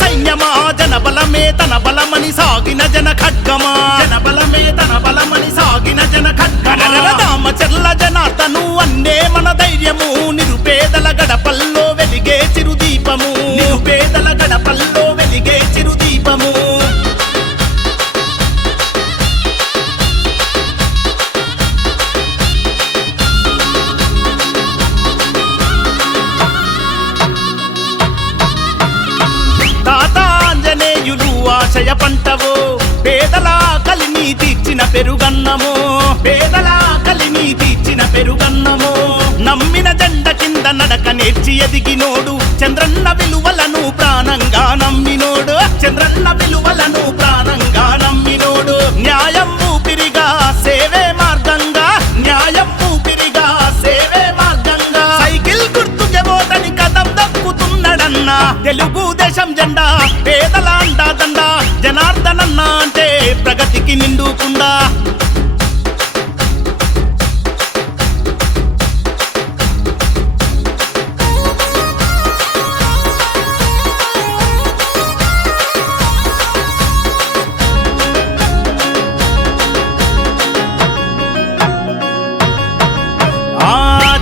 సైన్యమా జనబలమే తన బలమని సాగిన జన ఖడ్గమా జనబలమే తన బలమని సాగిన జన ఖడ్గమా రామచర్ల జనార్దను అన్నే మన ధైర్యము నిరుపేదల గడపల్లో వెలిగే చిరుదీపము నిరుపేదల గడపల్లో వెలిగే చిరుదీపము ఆశయ పంటవో పేదల కలిని తీర్చిన పెరుగన్నమో పేదల కలిని తీర్చిన పెరుగన్నమో నమ్మిన జెండ కింద నడక నేర్చి ఎదిగినోడు చంద్రన్న విలువలను ప్రాణంగా నమ్మినోడు చంద్రన్న విలువలను ప్రాణంగా నమ్మినోడు న్యాయం ఊపిరిగా సేవే మార్గంగా న్యాయం ఊపిరిగా సేవే మార్గంగా సైకిల్ గుర్తుకే ఓటని కదం దక్కుతున్నాడన్నా తెలుగుదేశం జెండా పేదల అండాదండా జనార్దనన్న అంటే ప్రగతికి నిండుకుండా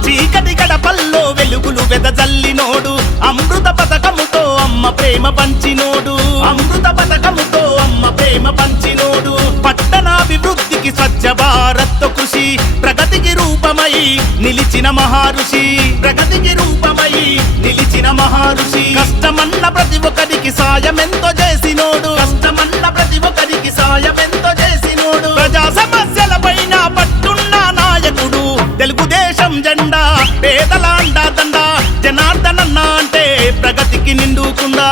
చీకటి గడపల్లో వెలుగులు వెదజల్లినోడు అమృత పథకముతో అమ్మ ప్రేమ పంచినోడు అమృత పథకముతో అమ్మ ప్రేమ పంచినోడు పట్టణాభివృద్ధికి స్వచ్ఛ భారత్ కృషి ప్రగతికి రూపమై నిలిచిన మహారుషి ప్రగతికి రూపమై నిలిచిన మహారుషి కష్టమన్న ప్రతి ఒక్కరికి సాయమెంతో చేసినోడు కష్టమన్న ప్రతి ఒక్కరికి సాయమెంతో చేసినోడు ప్రజా సమస్యల పైన పట్టున్న నాయకుడు తెలుగుదేశం జెండా పేదల అండాదండా జనార్దనన్న అంటే ప్రగతికి నిండుకుండా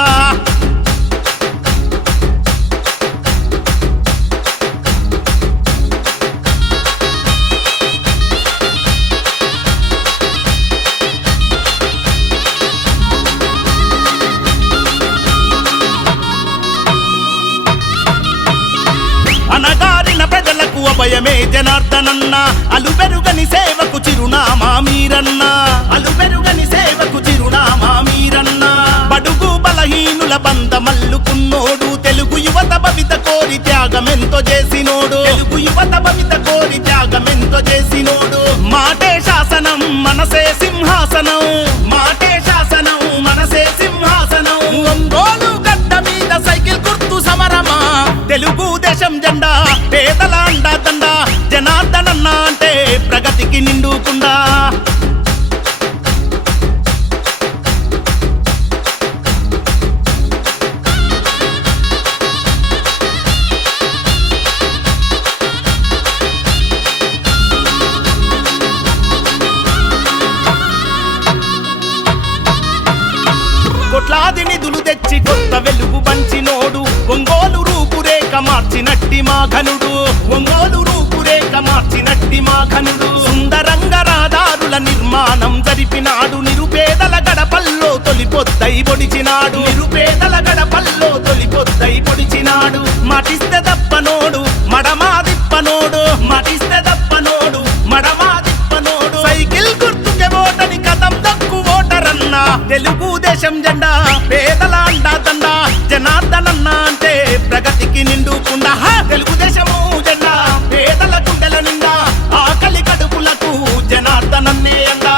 అనగారిన ప్రజలకు అభయమే జనార్దనన్న అలుపెరుగని సేవకు చిరునామా మీరన్న అలుపెరుగని సేవకు చిరునామా మీరన్న బడుగు బలహీనుల బంధమల్లుకున్నోడు తెలుగు యువత భవిత కోరి త్యాగమెంతో చేసినోడు తెలుగు యువత భవిత కోరి త్యాగమెంతో చేసినోడు మాటే శాసనం మనసే సింహాసనం మాటే శాసనం మనసే సింహాసనం ఒంగోలు గడ్డ మీద సైకిల్ గుర్తు సమరమా తెలుగుదేశం జెండా పేదల అండాదండా జనార్దనన్న అంటే ప్రగతికి నిండుకుండా కోట్లాది నిధులు తెచ్చి కొత్త వెలుగు పంచినోడు ఒంగోలు రూపురేఖ మార్చినట్టి మా ఘనుడు ఒంగోలు రూపురేఖ మార్చినట్టి మా ఘనుడు సుందరంగా రహదారుల నిర్మాణం జరిపినాడు నిరుపేదల గడపల్లో తొలిపొద్దై పొడిచినాడు నిరుపేదల గడపల్లో తొలిపొద్దై పొడిచినాడు మాటిస్తే దప్పనోడు మడమా దిప్పనోడు మాటిస్తే దప్పనోడు మడమా దిప్పనోడు సైకిల్ గుర్తుకే ఓటని కదం దక్కు ఓటరన్నా తెలుగుదేశం జెండా పేదల అండాదండా జనార్దనన్న అంటే ప్రగతికి నిండుకుండా తెలుగుదేశము జెండా పేదల గుండెల నిండా ఆకలి కడుపులకు జనార్దనన్నే అండా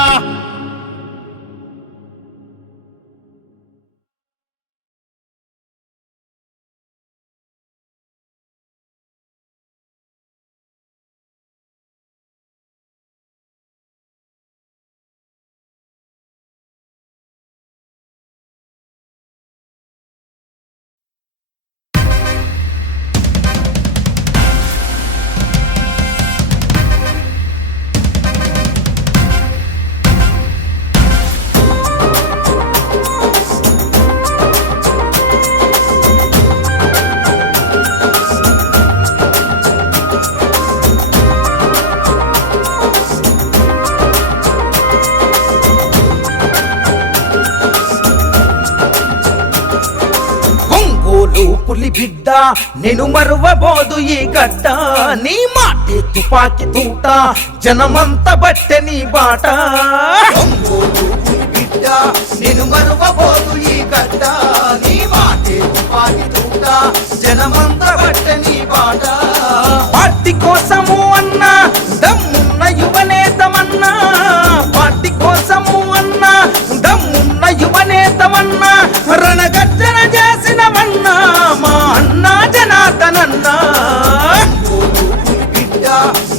పులి బిడ్డ నేను మరువబోదు ఈ గడ్డ నీ మాటే తుపాకి తూట జనమంత బట్టె నీ బాట పులి బిడ్డ నేను మరువబోదు ఈ గడ్డ నీ మాటే జనమంతా బట్టని బాట పార్టీ కోసము అన్నా దమ్మున్న యువనేతమన్నా పార్టీ కోసము అన్నా దమ్మున్న యువనేతమన్నా రణగర్జన చేసినవన్నా మా అన్నా జనార్దనన్నా బిడ్డ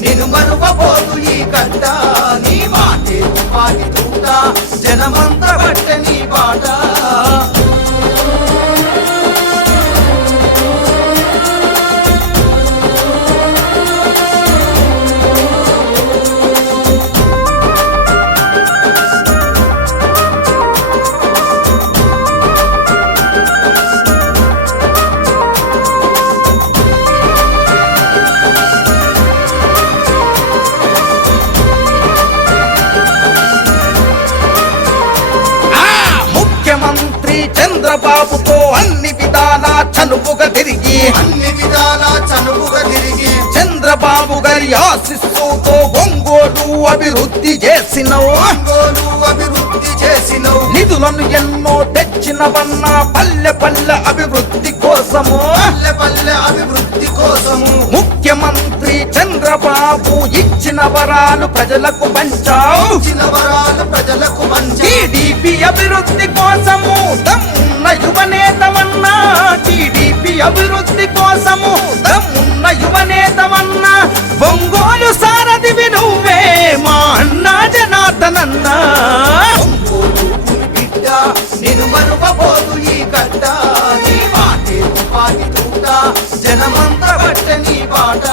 నేను మరువబోదు ఈ గడ్డ నీ మాటే తుపాకి తూట జనమంతా బట్టని బాట చంద్రబాబుతో అన్ని విధాలా చనువుగా తిరిగి చంద్రబాబు గారి ఆశీస్సుతో ఒంగోలు అభివృద్ధి చేసినవు నిధులను ఎన్నో తెచ్చినవన్నా పల్లె పల్లె అభివృద్ధి కోసము ముఖ్యమంత్రి చంద్రబాబు ఇచ్చిన వరాలు ప్రజలకు పంచావు టీడీపీ అభివృద్ధి కోసము దమ్మున్న యువనేతమన్నా టీడీపీ అభివృద్ధి కోసము దమ్మున్న యువనేతమన్నా ఒంగోలు సారథివి నువ్వే మా అన్నా జనార్దనన్నా బిడ్డ నేను మరువబోదు ఈ గడ్డ నీ మాటే తుపాకి తూట జనమంతా బట్టని బాట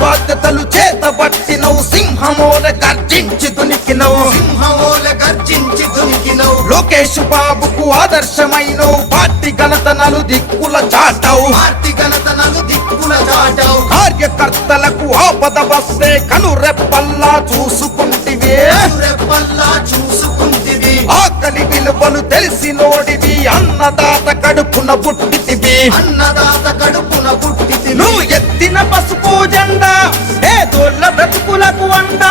బాధ్యతలు చేతబట్టినవు సింహమోల గర్జించి దునికినవు లోకేష్ బాబుకు ఆదర్శమైనవు పార్టీ ఘనతనలు దిక్కుల చాటావు కార్యకర్తలకు ఆపద వస్తే కనురెప్పల్లా చూసుకుంటివే ఆకలి విలువలు తెలిసినోడివి అన్నదాత కడుపున పుట్టితివి నువ్వు ఎత్తిన పసుపు జెండా పేదోళ్ళ బ్రతుకులకు అండా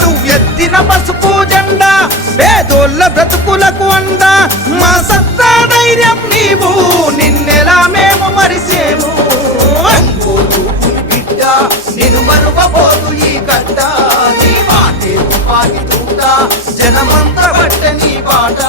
నువ్వు ఎత్తిన పసుపు జెండా పేదోళ్ళ బ్రతుకులకు అండా మా సత్తా ధైర్యం నీవు నిన్నెలా మేము మరిసేము బిడ్డ నేను మరువబోదు ఈ గడ్డ నీ మాటే తుపాకి తూట జనమంతా బట్టని బాట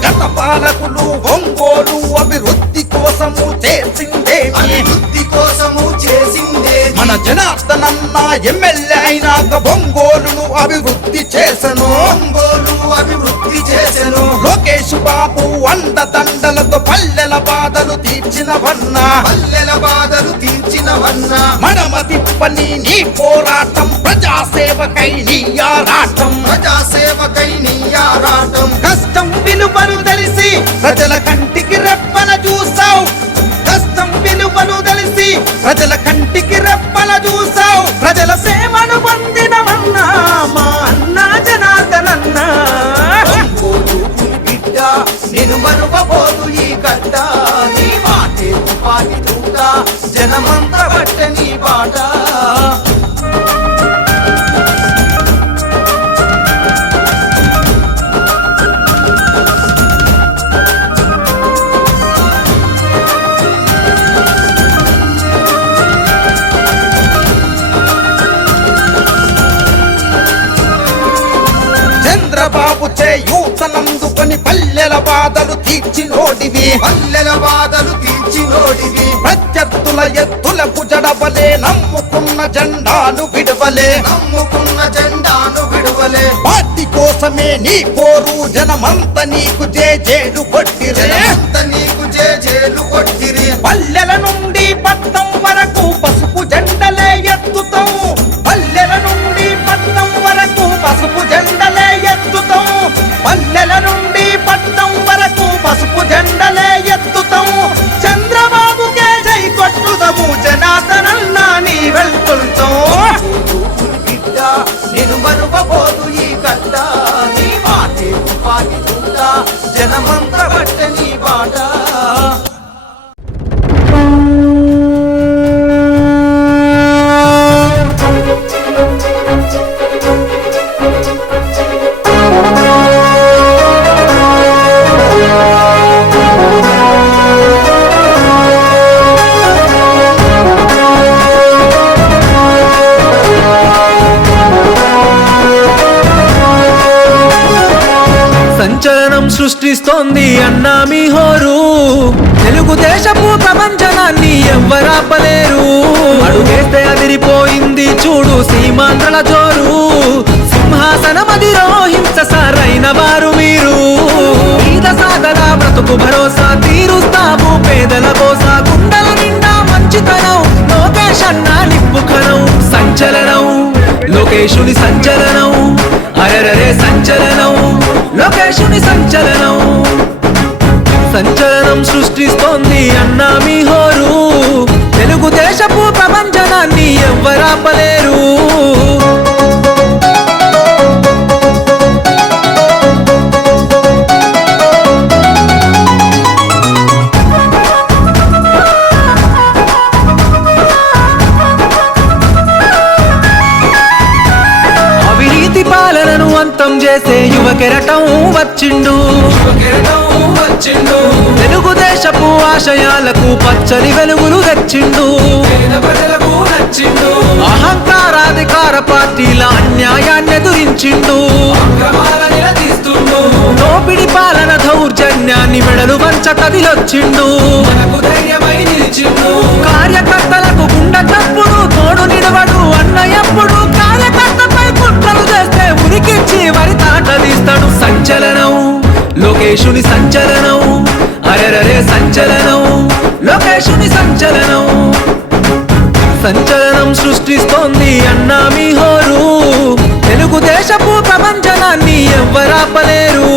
గత పాలకులు ఒంగోలు అభివృద్ధి కోసము చేసిందే మన జనార్దనన్న ఎమ్మెల్యే అయినాక ఒంగోలును అభివృద్ధి చేసెను లోకేష్ బాబు అండదండలతో పల్లెల బాధలు తీర్చినవన్నా మడమ తిప్పని నీ పోరాటం ప్రజాసేవకై నీ ఆరాటం కష్టం విలువలు తెలిసి ప్రజల కంటికి రెప్పల చూసావు ప్రజల కంటికి రెప్పల చూసావు ప్రజల సేవను పొందినవన్నా మా అన్నా జనార్దనన్నా బిడ్డ నేను మరువబోదు ఈ గడ్డ నీ మాటే తుపాకి తూట జనమంతా బట్టని బాట చంద్రబాబు చేయూతనందుకొని పల్లెల బాధలు తీర్చినోడివి ప్రత్యర్థుల ఎత్తులకు జడవలే నమ్ముకున్న జెండాను విడవలే పార్టీ కోసమే నీ పోరు జనమంత నీకు జేజేలు కొట్టిరే పల్లెల నుండి పట్నం వరకు పసుపు జెండలే ఎత్తుతాం పల్లెల నుండి పట్నం వరకు పసుపు జెండలే ఎత్తుతాం పల్లెల నుండి పట్నం వరకు పసుపు జెండలే ఎత్తుతాం చంద్రబాబుకే జై కొట్టుదాం సంచలనం సృష్టిస్తోంది అన్నా మీ హోరు, తెలుగుదేశపు ప్రపంచనాన్ని ఎవ్వరాపలేరు. అడుగేస్తే అదిరిపోయింది చూడు సీమాంధ్రల జోరు, సింహాసనమదిరో హింస సరైన వారు మీరు. ఈద సాగల బ్రతుకు భరోసా తీరుస్తావు పేదల కోసా, గుండెల నిండా మంచితనం లోకేష్ అన్నా నిప్పుకనం. సంచలనం లోకేశుని సంచలనం, అరరే సంచలనం లోకేశుని సంచలనం. సంచలనం సృష్టిస్తోంది అన్నా మీ హోరు, తెలుగుదేశపు ప్రపంచనాన్ని ఎవ్వరాపలేరు. పాలనను అంతం చేసే యువ కెరటం వచ్చిండు, తెలుగుదేశపు ఆశయాలకు పచ్చని వెలుగులు తెచ్చిండు. అహంకారాధికార పార్టీల అన్యాయాన్ని ఎదురించిండు, దోపిడి పాలన దౌర్జన్యాన్ని మెడలు వంచ కదిలొచ్చిండు. కార్యకర్తలకు గుండె తప్పుడు తోడు నిడవడు అన్న ఎప్పుడు, కార్యకర్తపై కుట్రలు చేస్తే ఉరికిచ్చి వరి తాటదిస్తాడు. సంచలనం లోకేశుని సంచలనం, అరరే సంచలనం లోకేశుని సంచలనం. సంచలనం సృష్టిస్తోంది అన్నా మీ హోరు, తెలుగుదేశపు ప్రపంచనాన్ని ఎవ్వరాపలేరు.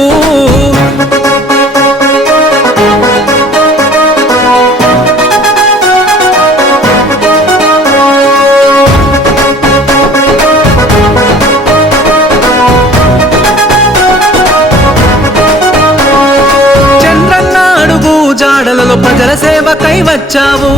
జాడలలో ప్రజల సేవకై వచ్చావు,